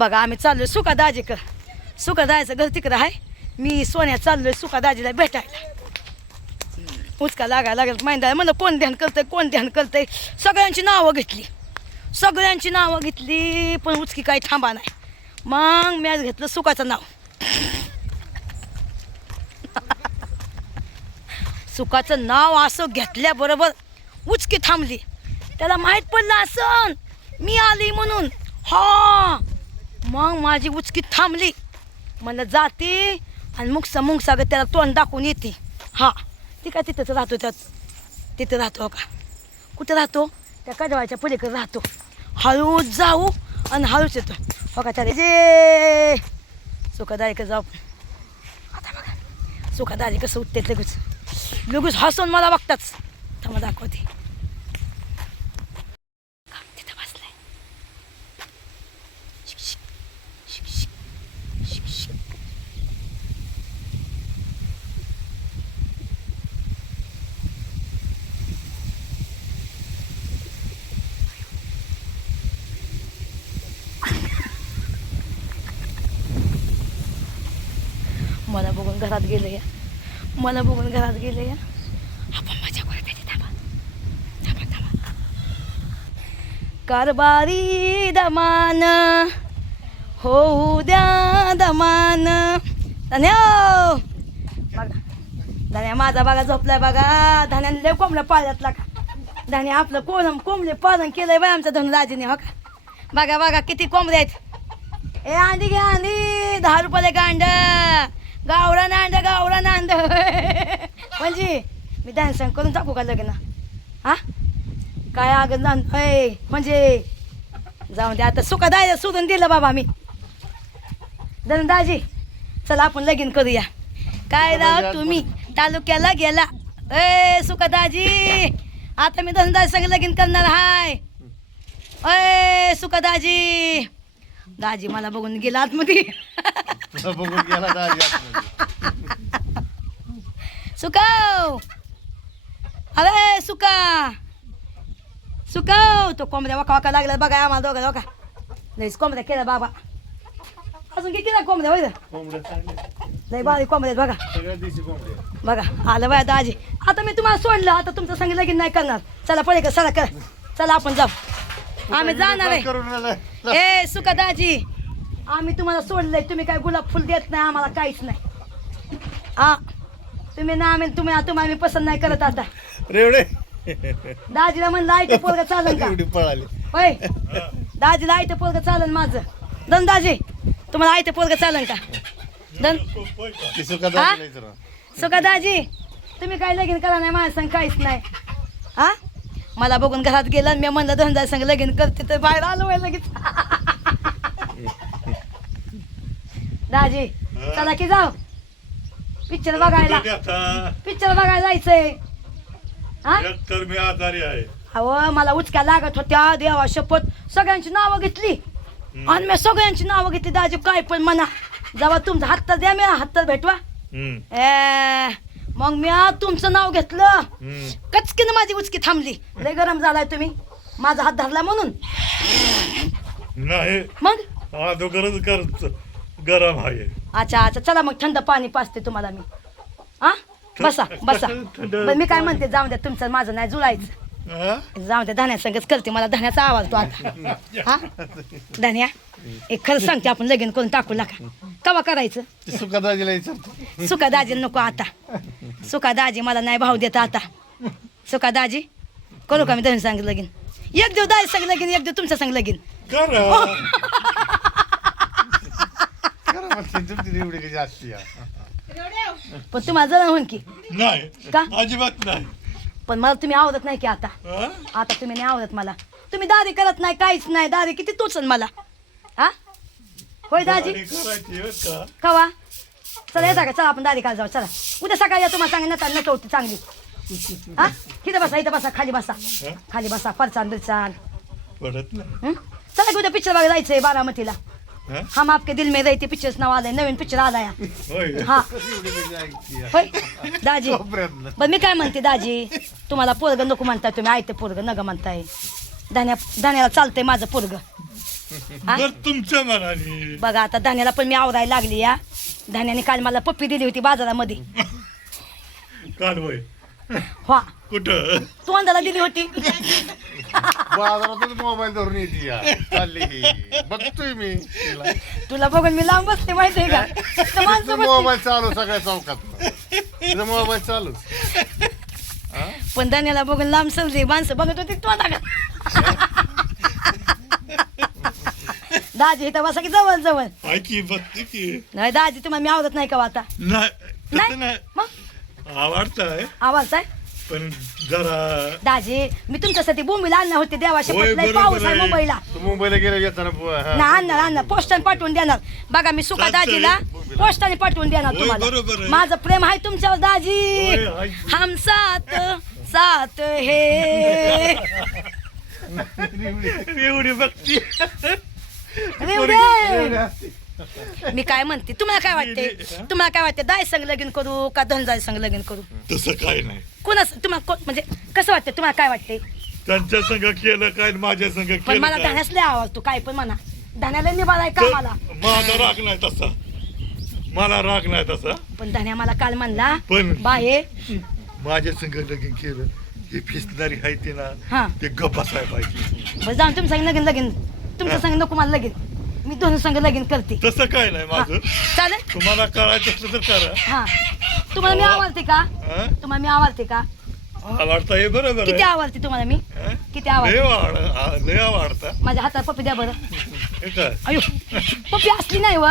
बघा आम्ही चाललोय सुका दाजीकर. सुका दाजीचं घर तिकडं आहे. मी सोन्या चाललोय सुका दाजीला भेटायला. उचका लागायला लागेल माहिती म्हणलं कोण ध्यान करतंय कोण ध्यान करतंय. सगळ्यांची नावं घेतली. सगळ्यांची नावं घेतली पण उचकी काही थांबा नाही. मग मी आज घेतलं सुकाचं नाव. सुकाचं नाव असं घेतल्याबरोबर उचकी थांबली. त्याला माहीत पडलं असं मी आली म्हणून. हा मग माझी उचकी थांबली. म्हणलं जाते आणि मुंगसागत त्याला तोंड दाखवून येते. हा ती काय तिथंच राहतो. तिथं राहतो का कुठं राहतो त्या कजवाच्या पलीकडे राहतो. हळूच जाऊ आणि हळूच येतो. हो का त्याला जे सुखादायक जाऊ. आता बघा सुखादारी कसं उठते लगेच लगेच हसून मला बघताच. थांबा दाखवते. तिथं बसलाय. मला बघून घरात गेलं या. मला बघून घरात गेलं या. आपण मजा करू त्याची. थांबा थांबा थांबा. कारभारी दमान होऊ द्या दमान. धन्या बघा धन्या माझा बघा झोपलाय बघा. धन्याने लय कोंबड्या पाळल्यातला का. धन्या आपलं कोंबडे पालन केलंय बाय आमच्या धनराजीने. हो का बघा बघा किती कोंबडे आहेत. ए अंडी घ्या अंडी 10 रुपयाला गांड. गावरान अंड गावरान अंड. म्हणजे मी डान्स करून टाकू का लग्न. हा काय अगं म्हणजे जाऊन दे आता. सुका दाजी सोडून दिलं बाबा मी. धनदाजी चला आपण लगीन करूया. काय राव तुम्ही तालुक्याला गेला. ए सुका दाजी आता मी धनदाजी संग लगीन करणार हाय. अय सुका दाजी. दाजी मला बघून गेला आतमध्ये. सुकाव अरे सुकाव तो कोंबड्या वाका वाका लागला बघा आम्हाला दोघा दोघा. लईच कोंबड्या केल्या बाबा. अजून किती ना कोंबड्या होईल लई बारी कोंबड्या बघा. बघा आलं बाया दाजी. आता मी तुम्हाला सोडलं. आता तुमचं संग लगीन नाही करणार. चला पळे का चला कर. चला आपण जाऊ. आम्ही जाणार आहे. ए सुका दाजी आम्ही तुम्हाला सोडलंय. तुम्ही काय गुलाब फुल देत नाही आम्हाला काहीच नाही. हा तुम्ही ना आम्ही तुम्हाला मी पसंत नाही करत. आता रेवडे दाजीला म्हणलं आयतं पोरग चालन का. होय दाजीला आयतं पोरग चालन माझं. धन दाजी तुम्हाला आयतं पोरग चालन का. धन सुका दाजी तुम्ही काय लगीन करा नाही माझ्या संग काहीच नाही. हा मला बघून घरात गेलं मी म्हणलं धनदाजी संग लगीन करते तर बाहेर आलो आहे लगेच. दाजी चला की जाऊ पिक्चर बघायला. पिक्चर बघायला जायचंय. हा तर मी आजारी आहे. अहो मला उचक्या लागत होत्या. देवा शपथ सगळ्यांची नावं घेतली आणि मी सगळ्यांची नावं घेतली. दाजी काय पण म्हणा जेव्हा तुमचा हात द्या मी हात भेटवा. मग मी तुमचं नाव घेतलं. कचकीनं माझी उचकी थांबली. लय गरम झालाय तुम्ही माझा हात धरला म्हणून. नाही मग अगोदरच गरम आहे. अच्छा अच्छा चला मग थंड पाणी पाजते तुम्हाला मी. हा बसा बसा. बरं मी काय म्हणते जाऊ द्या तुमचं माझं नाही जुळायचं. जाऊ द्या धन्या संगच करते. मला धन्याचा आवाज तो आता. हा धन्या एक खरं सांगते आपण लगीन करून टाकू नका. कवा करायचं. सुखादाजीला विचारतो. सुका दाजी नको आता. सुका दाजी मला नाही भाव देत आता. सुका दाजी करू का मी धन सांग लगीन. एक दिवस दाजी सांग लगीन एक दिवस तुमचं सांग लगीन. पण तुम्हाला जरा होईन की नाही का अजिबात नाही. पण मला तुम्ही आवडत नाही की आता. आता तुम्ही नाही आवडत मला. तुम्ही दारी करत नाही काहीच नाही. दारी किती तोचन मला. हा होय दाजी कवा चला येता का. चला आपण दारी काल जाऊ. चला उद्या सकाळी या तुम्हाला सांगेन नटवते चांगली. हा इथं बसा इथं बसा खाली बसा खाली बसा. परचान बिरचान पडत नाही. चला की उद्या पिक्चर बघायला जायचंय बारामतीला. हम आपके दिल में रहते पिक्चर नाव आलंय. नवीन पिक्चर आलाय. हा होय दाजी. बरं मी काय म्हणते दाजी तुम्हाला पोरग नको म्हणताय तुम्ही. आयते पोरग नग म्हणताय. धन्याला चालतंय माझं पोरग. हा? बर तुमच्या मनाने बघा आता धान्याला पण मी आवरायला लागली या धान्याने काल मला पप्पी दिली होती बाजारामध्ये काल होय हा कुठं तोंडाला दिली होती बाजारातच मोबाईल धरून येते या चालली बघतोय मी तिला. तुला बघून मी लांब बसते माहितीये का तर माणसं तिचा बसली. मोबाईल चालू सगळ्या चौकात तिचा मोबाईल चालू पण धान्याला बघून लांब सरली माणसं बघत होती तोंडाला दाजी इथं बसा की जवळ जवळ ऐकी बघते की नाही दाजी तुम्हाला मी आवडत नाही का हो आता नाही तसं नाही नाही मग आवडताय आवाज आहे पण जरा दाजी मी तुमच्यासाठी बोंबीला आणणार होते देवाशी होय, लय बरोबर पाऊस आहे आहे. मुंबईला तू मुंबईला गेला येताना ना आणणार पोस्टाने पाठवून देणार बघा मी सुका चालतंय. दाजीला पोस्टाने पाठवून देणार होय, बरोबर तुम्हाला आहे. माझं प्रेम आहे तुमच्यावर दाजी होय, आहे. हम साथ साथ हे एवढी बघती रेवडे. मी काय म्हणते तुम्हाला काय वाटते तुम्हाला काय वाटते दाय संग लगीन करू का धनजाय संग लगीन करू तसं काय नाही कोणाच तुम्हाला म्हणजे कसं वाटतं तुम्हाला काय वाटते त्यांच्या संग केलं काय आणि माझ्या संग पण केलं मला काय धान्याच लय आवडतो काय पण म्हणा धान्याला निभालाय का मला माझा राग नाही तसा मला राग नाही तसा पण धान्या मला काल म्हणला पण बाये माझ्या संग लगीन केलं हे फिसणारी आहे ती ना हा ते गप्प बसायला पाहिजे बस जाऊन तुमच्या संग लगीन लगीन तुमच्या संग नको मला लगीन मी दोन संग लगीन करते तसं काय नाही हा. माझं चालेल तुम्हाला करायचं असलं तर करा हा तुम्हाला मी आवडते का हा? तुम्हाला मी आवडते का आवडता हे बरोबर किती आहे आवडते तुम्हाला मी हा? किती आवडते लय आवडता माझ्या हातात पप्पी द्या बरं हे काय अयो पप्पी असली नाही व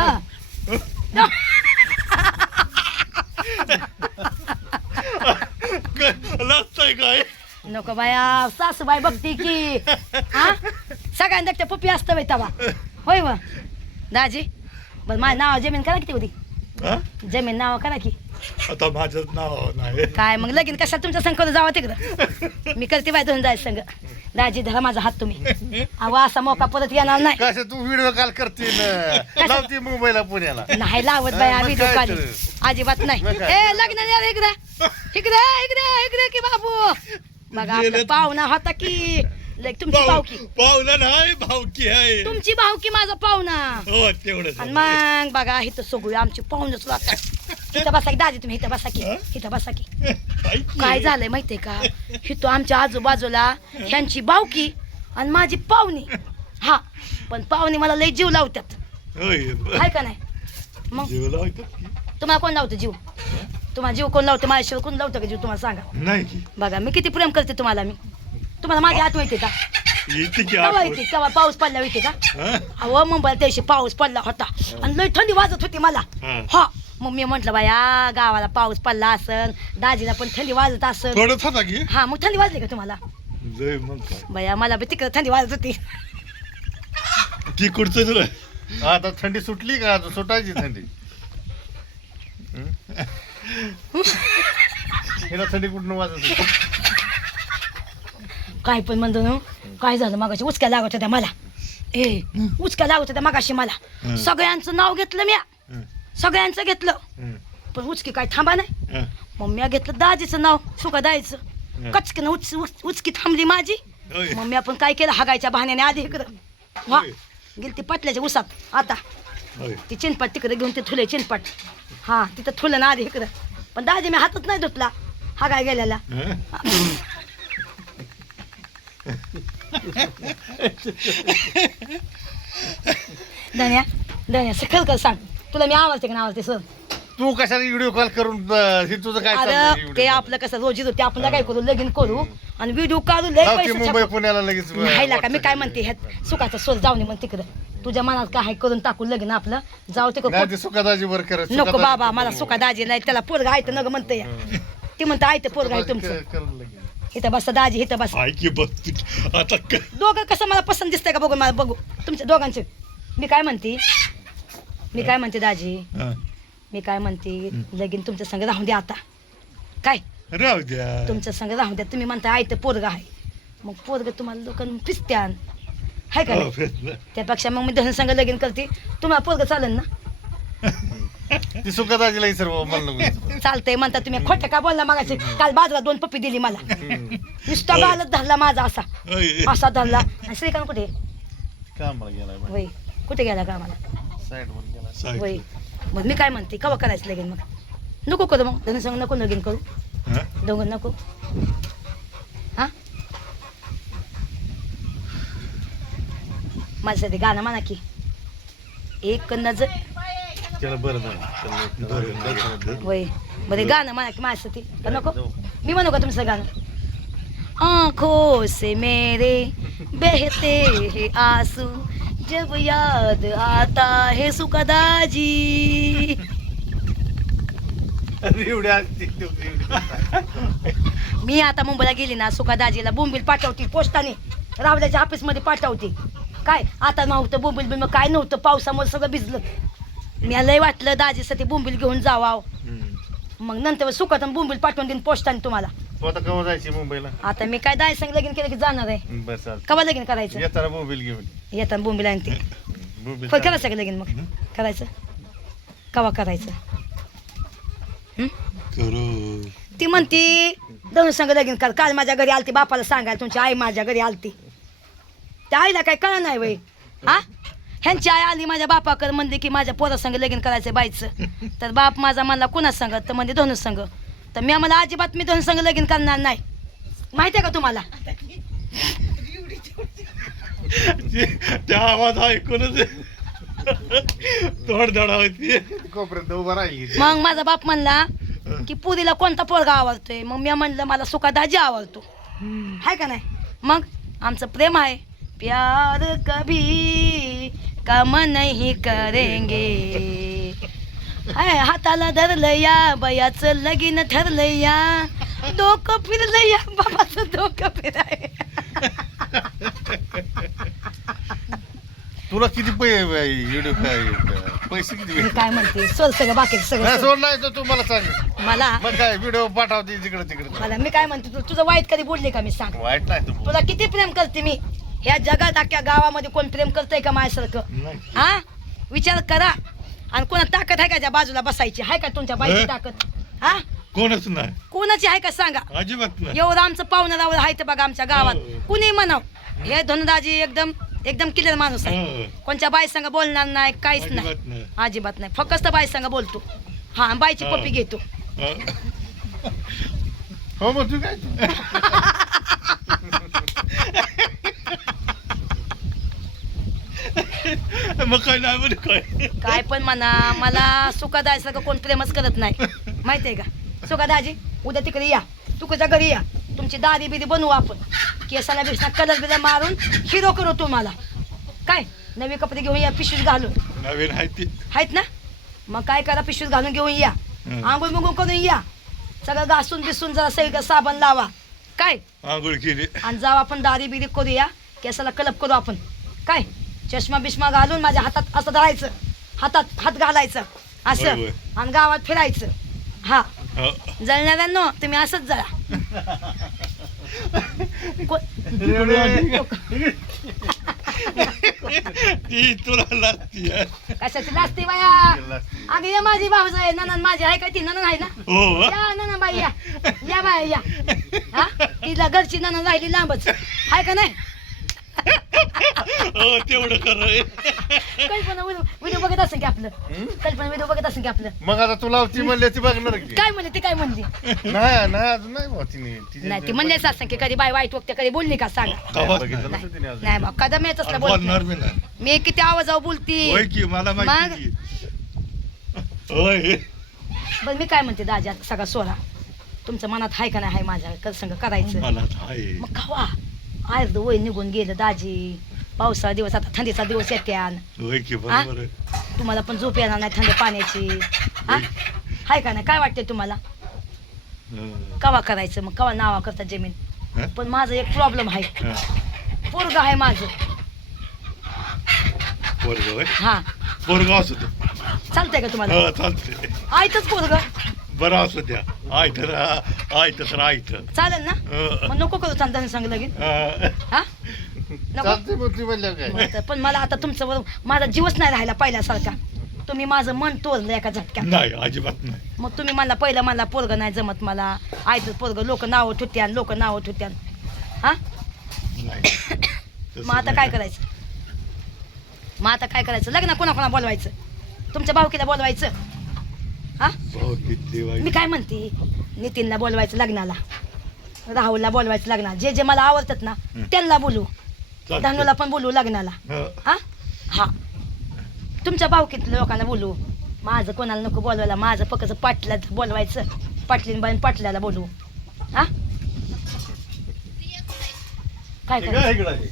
लागतंय काय नको बाया सासूबाई बघते की हा सगळ्यांना त्या पप्पी असतं बाई तवा होय व दाजी बरं माझं नाव जमीन करा किती होती हा? जमीन नाव करा की आता माझं नाव नाही काय मग लगीन कशा तुमच्या संग करून जावं तिकडं मी करते बाय दोन जायचं संग दाजी धरा माझा हात तुम्ही अहो असा मोका परत येणार नाही कसं तू व्हिडिओ कॉल करते ना लावते मुंबईला पुण्याला नाही लावत बाया मग व्हिडिओ काय कॉल तर? अजिबात नाही मग काय? ए लग्न द्या इकडे इकडे इकडे इकडे की बाबू बघा आपला गेलं. पाहुणा होता की तुमची पावकी पावलं नाही भावकी आहे तुमची भावकी माझा पाहुणा हो तेवढंच आणि मग बघा इथं सगळी आमची पाहुणच राहतात इथं बसा की दाजी तुम्ही इथं बसा की इथं बसा की ऐक काय की. झालंय माहितीये का इथं आमच्या आजूबाजूला ह्यांची बावकी आणि माझी पाहुणी हा पण पाहुणी मला लय जीव लावतात होय आहे का नाही मग जीव लावतात की? तुम्हाला कोण लावतं जीव तुम्हाला जीव कोण लावतं माझ्याशिवाय कोण लावतं का जीव तुम्हाला सांगा नाही की बघा मी किती प्रेम करते तुम्हाला मी तुम्हाला माझी आठवण येते का येते की केव्हा आठवण. येते केव्हा पाऊस पडला येते का हा? अहो मुंबईला त्याशी पाऊस पडला होता आणि लय थंडी वाजत होती मला हा. हा मग मी म्हंटल बाया गावाला पाऊस पडला असन दाजीला पण थंडी वाजत असन थोडंच होता की हा मग थंडी वाजली का तुम्हाला लय मग काय बाया मला बी तिकडे थंडी वाजत होती ती कुठचं रे आता थंडी सुटली का आता सुटायची थंडी हिला थंडी कुठून वाजत होती? काय पण म्हणतो ना काय झालं मागाशी उचक्या लागत होत्या मला ए उचक्या लागत होत्या मागाशी मला हं. सगळ्यांचं नाव घेतलं म्या हं. सगळ्यांचं घेतलं हं. पण उचकी काय थांबा नाही हं. मग म्या घेतलं दाजीचं नाव सुका दाजीचं हं. कचकीनं उचकी थांबली माझी होय. मग मी आपण काय केलं हागायच्या बहाण्याने आधी इकडं वा होय. गेली ती पटल्याच्या उसात आता होय. ती चिनपाट तिकडे घेऊन ते थुले चिनपाट हा तिथं थुलं ना आधी इकडं पण दाजी मी हातच नाही धुतला हागाय गेलेला हं? धन्या धन्या सखल कर सांग तुला मी आवडते का नाही आवडते सर तू कशाला व्हिडिओ कॉल करून हे तुझं काय अरे चाललंय ते video call? आपलं कसं रोजीत होते आपण काय करू लगीन करू आणि व्हिडिओ काढू लय लावते पैसे मुंबई छापू. पुण्याला लगेच नाही का मी काय म्हणते ह्यात सुखाचा सोल जाऊन मग तिकडं तुझ्या मनात काय आहे करून टाकू लगीन आपलं जाऊ नाही तिकडं ते सुखादाजी वर करत नको बाबा मला सुखा दाजी नाही त्याला पोरगा आहे तर नग म्हणतं या ती म्हणतं आहे तर पोरगा आहे तुमचं इथं बसा दाजी इथं बसा ऐक की बघ तू. आता काय दोघं कसं मला पसंत दिसतंय का बघू मला बघू तुमच्या दोघांचे मी काय म्हणते दाजी हं. मी काय म्हणते लगीन तुमच्या संग राहून द्या आता काय राहू द्या तुमच्या संग राहून द्या तुम्ही म्हणता आहे तर पोरगा आहे मग पोरग तुम्हाला लोकांना फिसत्यान हाय का हो, नाही? फेस ना. त्यापेक्षा मग मी दोन संग लगीन करते तुम्हाला पोरग चालेल ना ती सुखादाजीला सर्व म्हणलं चालतंय म्हणता तुम्ही खोटं का बोलला मागाशी काल बाजूला 2 पप्पी दिली मला नुसता होय. बालच धरला माझा असा होय. असा धरला आणि श्रीकांत कुठे कामाला गेलाय होय कुठे गेला का आम्हाला साईड वर गेला होय मग मी काय म्हणते कवा करायचं लगीन मग नको करू मग धनु संग नको लगीन करू दोघं नको हा माझ्यासाठी गाणं म्हणा की एक नजर त्याला बरं झालं होय बरे गाणं म्हणा की माझ्यासाठी का नको मी म्हणू का तुमचं गाणं आँखों से मेरे बहते हैं आंसू जब याद आता है सुखदाजी मी आता मुंबईला गेली ना सुखदाजीला बोंबील पाठवते पोस्टाने रावल्याच्या ऑफिसमध्ये पाठवते काय आता नव्हतं बोंबील बिल मग काय नव्हतं पावसामुळे सगळं भिजलं मी लय वाटलं दाजीसाठी बोंबील घेऊन जावाव मग नंतर सुखात बोंबील पाठवून देईन पोस्टाने तुम्हाला आता केव्हा जायची मुंबईला आता मी काय दाय संग लगीन केलं की जाणार आहे बरं चालतं कवा लगीन करायचं येताना मोबाईल घेऊन येताना बोंबील आणते मोबाईल पण करायचं का लगीन मग करायचं कवा करायचं करू ती म्हणती दोन संग लगीन कर काल माझ्या घरी आलती बापाला सांगायला तुमची आई माझ्या घरी आलती त्या आईला काय कळलं नाही वय हा ह्यांची आई आली माझ्या बापाकडे म्हणली की माझ्या पोरासंग लगीन करायचं बाईचं तर बाप माझा म्हणला कुणा संग तर म्हणजे दोन संग तर मी आम्हाला अजिबात मी दोन संग लगीन करणार नाही माहिती आहे का तुम्हाला त्या आवाज ऐकूनच तोड होती कोपऱ्यात उभा राहिली मग माझा बाप म्हणला की पुरीला कोणता पोरगा आवडतोय मग मी म्हणलं मला सुखादाजी आवडतो हाय का नाही मग आमचं प्रेम आहे प्यार कभी कम नहीं करेंगे हाय हाताला धरलं या बयाचं लगीन ठरलं या डोकं फिरलं या बाबाचं डोकं फिराय तुला किती पैसे किती मी काय म्हणते सोड सगळं बाकीचं सगळं सोड. सोड नाही तर तू मला सांग मला मग काय व्हिडिओ पाठवते तिकडे तिकडे मला मी काय म्हणते तुझं वाईट कधी बोलले का मी सांग वाईट नाही तू तुला किती प्रेम करते मी ह्या जगात अख्ख्या गावामध्ये कोण प्रेम करतंय का माझ्यासारखं हा विचार करा आणि कोणा ताकद आहे का त्या बाजूला बसायची आहे का तुमच्या बाईची ताकद हा कोणच नाही कोणाची आहे का सांगा अजिबात नाही एवढं आमचं पाहुणं रावळ आहे ते बघा आमच्या गावात कुणी म्हणाव हे धनुदाजी एकदम एकदम क्लिअर माणूस आहे कोणत्या बाई संग बोलणार नाही काहीच नाही अजिबात नाही. अजिबात नाही फक्त बाई संग बोलतो हा बाईची पप्पी घेतो हो मग तू काय मग काय नाही म्हणे काय काय पण म्हणा मला सुखादाजी सारखं कोण प्रेमच करत नाही माहितीये का सुखादाजी उद्या तिकडे या तुझ्या घरी या तुमची दादी बिदी बनवू आपण केसाला बिसना कलर बिलर मारून हिरो करू तुम्हाला काय नवे कपडे घेऊन या पिशवीत घालून नवीन आहे ती आहेत ना मग काय करा पिशवीत घालून घेऊन या आंघोळ बिंघोळ करून या सगळं घासून बिसून जरा सगळं साबण लावा काय आंघोळ केली आणि जाऊ आपण दाढी बिरी करूया केसाला कलप करू आपण काय चष्मा बिष्मा घालून माझ्या हातात असं धरायचं हातात हात घालायचं होय, असं होय. आणि गावात फिरायचं हा हो. जळणाऱ्यांनो तुम्ही असंच जळा ती तुला लागती कशाची लाजते बाया अगं या माझी भाऊज आहे ननन माझी आहे काय ती ननन आहे ना हो या ननन बाई या या बाया या हा तिला घरची ननन राहिली लांबच आहे का नाही हो तेवढं कर कल्पना व्हिडिओ बघत असेल की आपलं कल्पना व्हिडिओ बघत असेल की आपलं मग आता तुला ती म्हणली ती बघणार की काय म्हणली ती काय म्हणली नाही नाही अजून नाही बुवा तिने नाही ती म्हणलेच असं की कधी बाय वाईट वक्ते कधी बोलली का सांगा बघितलं नसेल तिने अजून. नाही मग कदम येत असलं बोलणार बोल मी नाही मी किती आवाजावर बोलती होय की मला माहिती की. होय पण मी काय म्हणते दाजा सगळा सोडा तुमच्या मनात आहे का नाही आहे माझ्या संग करायचं मला आहे मग खावा अर्ध वय निघून गेलं दाजी पावसाळा दिवस आता थंडीचा दिवस येत्यान होय की बरोबर आहे. तुम्हाला पण झोप येणार नाही थंड पाण्याची हा आहे का नाही काय वाटतंय तुम्हाला हं. कवा करायचं मग कवा नावा करता जमीन हं? पण माझं एक प्रॉब्लेम आहे हं. पोरग आहे माझं पोरगं होय हा पोरगं असू द्या चालतंय का तुम्हाला हो चालते आयतच पोरग बरं असू द्या आयत तर आयत चालेल ना मग नको करू चालतं सांग लगेच हा नको चालते मग ती म्हणल्या काय मग तर पण मला आता तुमचं बरोबर माझा जीवच नाही राहिला पहिल्यासारखा तुम्ही माझं मन तोडलं एका झटक्यात नाही अजिबात नाही मग तुम्ही मला पहिलं मला पोरग नाही जमत मला आयतं पोरग लोक नावं ठुत्यान लोक नावं ठुत्यान हा नाही. तसं मग आता नाही. काय करायचं मग आता काय करायचं लग्न कोणा बोलवायचं तुमच्या भाऊकीला बोलवायचं हा भाऊ किती वाईट. मी काय म्हणते नितीनला बोलवायचं लग्नाला राहुलला बोलवायचं लग्नाला जे जे मला आवडतात ना त्यांना बोलू चालतंय. धनुला पण बोलू लग्नाला हा. हा हा तुमच्या भावकीतल्या लोकांना बोलू माझं कोणाला नको बोलवायला माझं फक्त पाटला बोलवायचं पाटलीन बाईन पाटल्याला बोलू हा काय इकडं, करायचं इकडं आहे.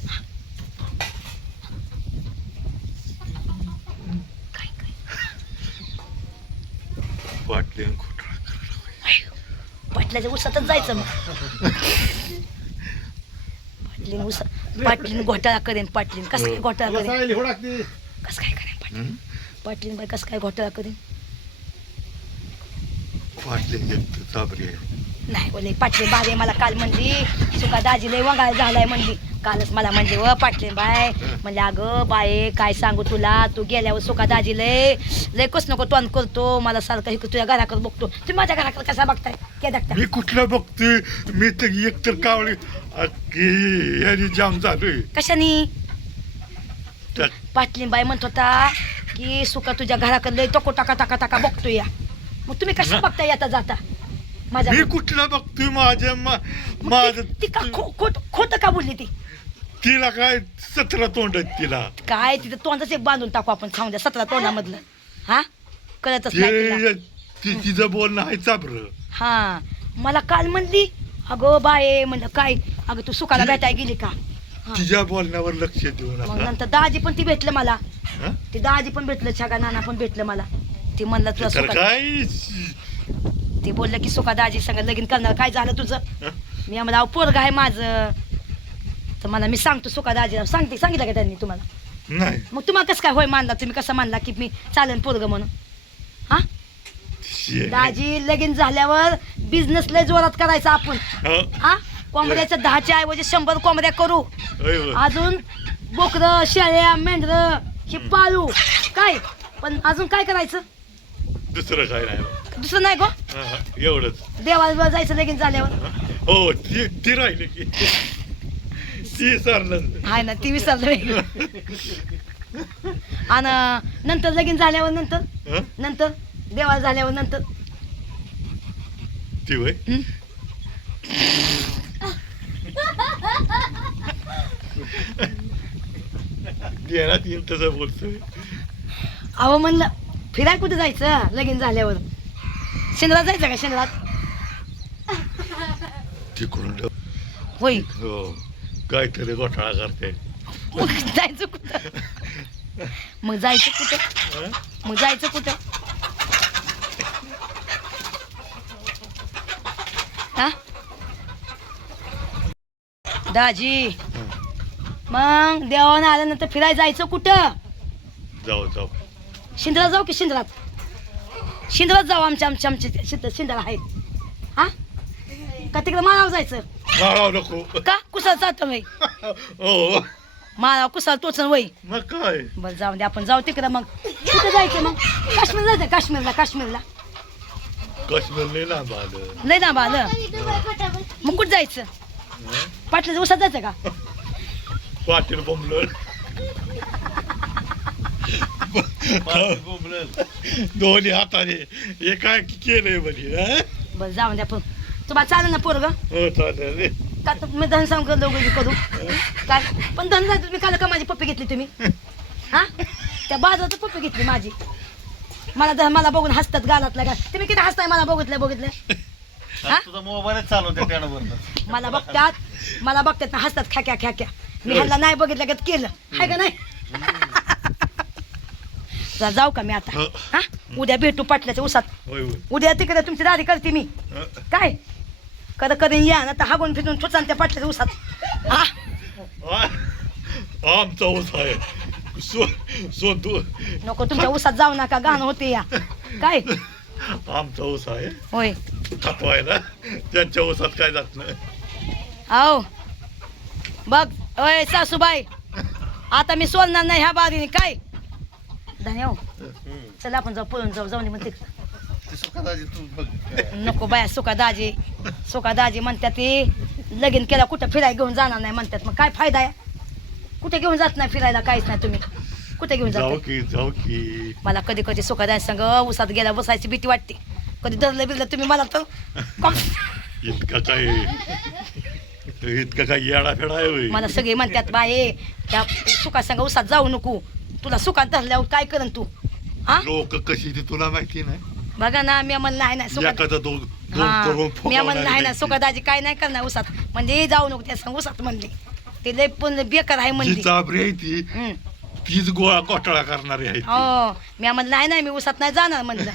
वाटले आणि खोटं. पाटल्याच्या उसातच जायचं मग पाटलीन घोटाळा करेन पाटलीन कसं काय घोटाळा तुला करेन सांगितली हो टाकते. कसं काय करेन पाटलीन हं? पाटलीन बाई कसं काय घोटाळा करेन वाटले एक चाबरी आहे. नाही बोले पाटलीन बाई मला काल म्हणली सुका दाजी लय वंगाळ झालाय म्हणली कालच मला म्हणली व पाटलीन बाय म्हणले अगं बाय काय सांगू तुला तू गेल्यावर सुका दाजी लय कस नको तोंड करतो मला सारखं हे तुझ्या घराकडे बघतो तुम्ही माझ्या घराकडे कसा बघताय काय बघताय मी कुठलं बघतोय मी तर एकतर कावळे की याने जाम झालोय कशानी त्या- पाटलीन बाई म्हणत होता की सुका तुझ्या घराकडे लय टको टाका टाका टाका बघतो या मग तुम्ही कसं बघताय येता जाता माझ्या मी कुठलं बघतोय माझ्या मग माझं ती का खोट का बोलली ती तिला काय 17 तोंड आहेत तिला काय तिथं तोंडच एक बांधून टाकू आपण सांगू द्या 17 तोंडामधलं हा कळतच नाही तिला. तिचं बोलणं आहे चाबर हा मला काल म्हणली अगं बाये म्हणलं काय अगं तू सुकाला भेटाय गेली का हा. तिच्या बोलण्यावर लक्ष देऊ मग नका नंतर दाजी पण ती भेटलं मला हं? ते दाजी पण भेटलं छागा नाना पण भेटलं मला ती म्हणलं तुला तर सुका काय ते बोललं की सुका दाजी संग लगीन करणार काय झालं तुझं हं? मी म्हणलं अहो पोरग आहे माझं तर मला मी सांगतो सुका दाजी सांगितलं का त्यांनी तुम्हाला नाही मग तुम्हाला कसं काय होय मानला तुम्ही कसं मानला की मी चालेल पोरग म्हणून हा दाजी लगीन झाल्यावर बिझनेस लय जोरात करायचा आपण हं? हा कोंबड्याच्या 10च्या ऐवजी 100 कोंबड्या करू होय, होय. अजून बोकडं शेळ्या मेंढर हे पाळू काय पण अजून काय करायचं दुसरं काय नाही दुसरं नाही गो हं, हं, एवढंच देवाला जायचं लगीन झाल्यावर हो ती राहिली की ती सरलं हाय ना ती विसरलं आणि नंतर लगीन झाल्यावर हं? नंतर देवाला झाल्यावर नंतर ती होय हं? देण्यात येईल तसं बोलतोय अहो म्हणलं फिराय कुठे जायचं लगीन झाल्यावर शेंद्रात जायचं का शेंद्रात तिकडून होय हो काहीतरी घोटाळा करते मग जायचं कुठं मग जायचं कुठं हं? मग जायचं कुठं हा दाजी मग देवानं आल्यानंतर फिरायला जायचं कुठं जाऊ शिंदरात जाऊ की शिंदरात जाऊ आमच्या शिंदरा आहेत हा का तिकडे माळावर जायचं माळाव नको का कुसाला जातो वय हो माळावर कुसाला तोच वय मग काय बरं जाऊ दे आपण जाऊ तिकडं मग कुठं जायचं मग काश्मीर जायचं काश्मीरला काश्मीर लय लांब आलं लय ना बालं मग कुठं जायचं पाटल्याच्या उसात जायचं का पाटील बोंबलं दोन्ही हाताने हे काय केलंय म्हणे हं? बरं जाऊ दे आपण तुम्हाला चालेल ना पोरग हो चालेल का मी धन सांग दोघं करू काय पण धन जायचं तुम्ही काल का माझी पप्पी घेतली तुम्ही हा त्या बाजारात पप्पी घेतली माझी मला बघून हसतात गालातल्या का तुम्ही किती हसताय मला बघितलं हा तुझा मोबाईलच चालवते त्यानं मला बघतात ना हसतात ख्याक्या मी ह्याला नाही बघितलं का केलं हाय का नाही चला जाऊ का मी आता हा उद्या भेटू पाटल्याच्या उसात होय होय उद्या तिकडे तुमची दारी करते मी हं? काय कधी या ना तर हागून फिरून ठोचान त्या पाटल्याच्या उसात हा आमचा ऊस आहे सोदू नको तुमच्या उसात जाऊ नका गाणं होते या काय आमचा ऊस आहे होय खपवायला त्यांच्या ऊसात काय जात नाही आओ बघ ओय सासूबाई आता मी सोडणार नाही ह्या बारीने काय धन्यवाद चला आपण जाऊ पळून जाऊ दे म्हणते ते सुखादाजी तू बघ नको बाया सुका दाजी म्हणतात ते लगीन केला कुठं फिरायला घेऊन जाणार नाही म्हणतात मग काय फायदा आहे कुठे घेऊन जात नाही फिरायला काहीच नाही तुम्ही कुठे घेऊन जाऊ जातो की जाऊ की मला कधी कधी सुखादाय संग उसात गेला बसायची भीती वाटते कधी धरलं बिरलं तुम्ही मला तर इतका काय येडा फेडा आहे होय. मला सगळे म्हणतात बाये त्या सुखा संग उसात जाऊ नको तुला सुखात धरल्यावर काय करन तू हा लोक कशी ती तुला माहिती नाही बघा ना मी म्हणलं नाही ना सुखात एखादा दोन दोन हा करून मी म्हणलं फुगवणारी नाही ना व्यक्ती. सुखादाजी काय नाही करणार उसात म्हणजे जाऊ नको त्या संग उसात म्हणले ते लय पण बेकार आहे जी म्हणली चाबरी आहे ती हम्म. तीच गोळा घोटाळा करणारी आहे ती. हो मी म्हणलं नाही मी उसात नाही जाणार म्हणलं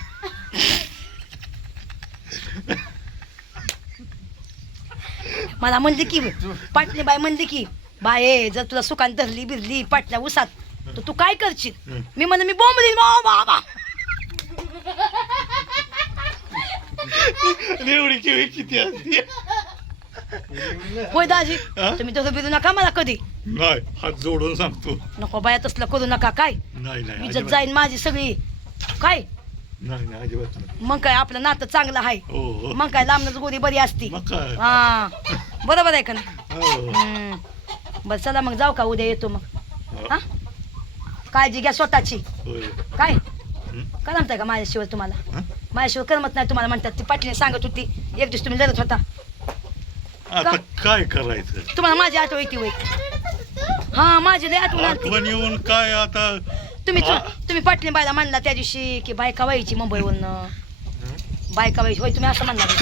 मला म्हणली की पाटली बाई म्हणली की बाये जर तुला सुकान धरली बिरली पाटल्या उसात तर तू काय करशील मी म्हणलं मी बॉम्ब देईन बाबा एवढी केळी किती असते होय दाजी हा? तुम्ही तसं बिरू नका मला कधी नाही हात जोडून सांगतो नको बाया तसलं करू नका काय नाही नाही इज्जत अजिबात जाईन माझी सगळी काय नाही नाही अजिबात नाही. मग काय आपलं नातं चांगलं आहे हो हो मग काय लांबनच गोरी बरी असती मग काय हा बरोबर आहे का नाही हो हम्म. बरं चला मग जाऊ का उद्या येतो मग हो. हा काळजी घ्या स्वतःची होय. काय हं? करमताय का माझ्याशिवाय तुम्हाला हं? माझ्याशिवाय करमत नाही तुम्हाला म्हणतात ती पाटील सांगत होती एक दिवस तुम्ही लढत होता आता काय करायचं तुम्हाला माझी आठवण येते वय हा माझी लय आठवण आलती आठवण येऊन काय आता तुम्ही पाटली बायला म्हणला त्या दिवशी की बायका व्हायची मुंबईवरनं बायका व्हायची होय तुम्ही असं म्हणला का?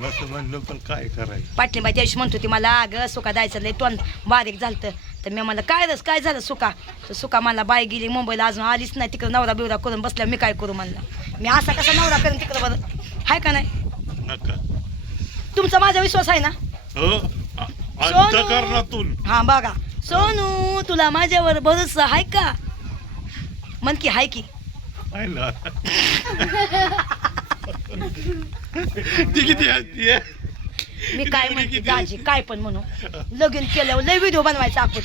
असं म्हणलं पण काय करायचं पाटली बाई त्या दिवशी म्हणत होती मला अगं सुका जायचं लय तोंड बारीक झालतं तर मी म्हणलं काय झालं सुका तर सुका मला बाई गेली मुंबईला अजून आलीच नाही तिकडं नवरा बिवरा करून बसल्या मी काय करू म्हणलं मी असा कसा नवरा करेन तिकडं बरं आहे का नाही नका तुमचा माझा विश्वास आहे ना हो अंतःकरणातून हा बघा सोनू तुला माझ्यावर भरोसा आहे का म्हण की हाय की आहे ना ती किती असते मी काय म्हणते दाजी काय पण म्हणू लगीन केल्यावर लय व्हिडिओ बनवायचा आपण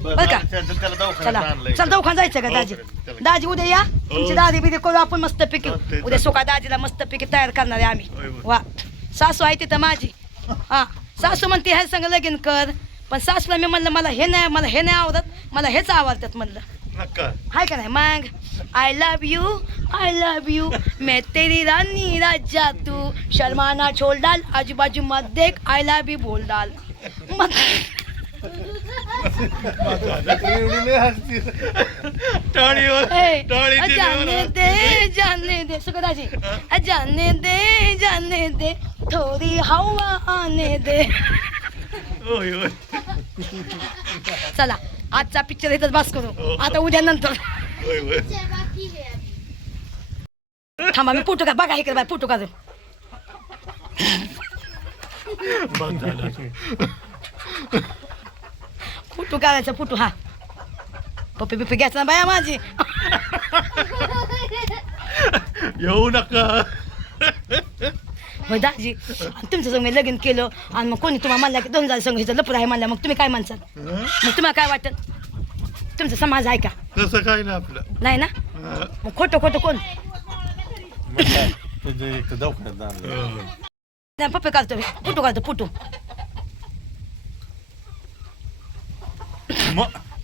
बरं का? त्याला दवाखान्यात चला आणलंय. चल दवाखान्यात जायचं का दाजी दाजी उद्या या तुमची दादी बिदी करू आपण मस्त पैकी चालतंय, उद्या सुका दाजीला मस्त पैकी तयार करणार आहे आम्ही होय, होय. वा सासू आहे तिथं माझी हा सासू म्हणते ह्या संग लगीन कर पण सासूला मी म्हणलं मला हे नाही आवडत मला हेच आवडतात म्हणलं नका हाय का नाही मग आय लव यू मैं तेरी रानी राजा तू शर्माना छोड़ डाल आजूबाजू मत देख आय लव यू बोल डाल मग एवढी लय हसती. टाळीवर ए, टाळी जाने दे सुखदाजी जाने दे थोड़ी हवा आने दे होय होय चला आजचा पिक्चर इथंच बस करू आता उद्या नंतर होय होय थांबा मी फोटो का बघा इकडे बाय फोटो काढून बंद झालं फोटो काढायचा फोटो हा पप्पी बिप्पी घ्यायचा ना बाया माझी येऊ नका होय दाजी तुमचं संग मी लगीन केलं आणि मग कोणी तुम्हाला म्हणलं की 2000 संघ हिचं लपूर आहे म्हणलं मग तुम्ही काय म्हणसाल मग तुम्हाला काय वाटत तुमचा समाज आहे का तसं काय ना आपलं नाही ना हा. मग खोटं कोण मग काय? तुझं एक तर दवाखान्यात आणलंय. नाही पप्पी काढतो फोटो काढतो फोटो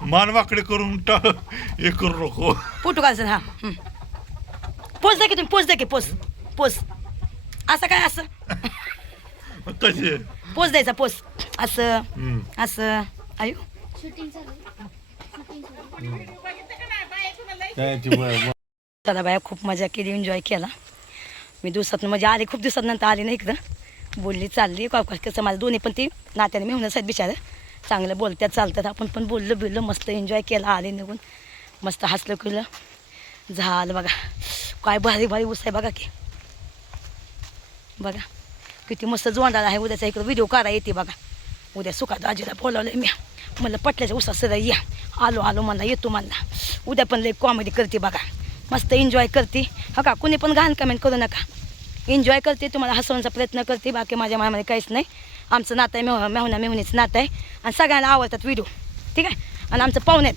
मान वाकडे करून हे करू नको फोटो काढायचं हा पोच द्या की तुम्ही पोच द्या की पोच असं काय असं कसे पोच द्यायचा पोच असं हम्म. असं आयु काय ती चला बाया खूप मजा केली एन्जॉय केला मी दिवसात म्हणजे आले खूप दिवसानंतर आले ना इकडं बोलली चालली कसं मला दोन्ही पण ती नात्याने मिळूनच आहेत बिचारं चांगलं बोलत्यात चालतात आपण पण बोललो बिललो मस्त एन्जॉय केला आले निघून मस्त हसलं केलं झालं बघा काय भारी भारी ऊस आहे बघा की बघा किती मस्त जोंडाळा आहे उद्याचा इकडं व्हिडिओ काढा येते बघा उद्या सुका दाजीला बोलावलं मी म्हणलं पटल्याच्या उसा सर या आलो म्हणला येतो म्हणला उद्या पण लई कॉमेडी करते बघा मस्त एन्जॉय करते हो का कुणी पण घाण कमेंट करू नका एन्जॉय करते तुम्हाला हसवण्याचा प्रयत्न करते बाकी माझ्या मायामध्ये काहीच नाही आमचं नातं आहे मेहुणा मेहुणीचं नातं आहे आणि सगळ्यांना आवडतात व्हिडिओ ठीक आहे आणि आमचं पाहुण्यात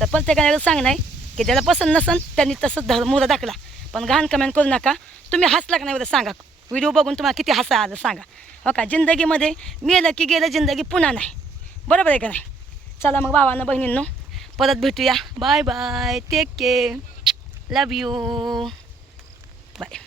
तर प्रत्येकाला सांग नाही की ज्याला पसंत नसन त्यांनी तसंच मुहूर्त दाखला पण घाण कमेंट करू नका तुम्ही हसला का नाही उद्या सांगा व्हिडिओ बघून तुम्हाला किती हसा आलं सांगा हो का जिंदगीमध्ये मेलं की गेलं जिंदगी पुन्हा नाही बरोबर आहे का नाही चला मग भावांना बहिणींनो परत भेटूया. Bye bye, take care, love you, bye.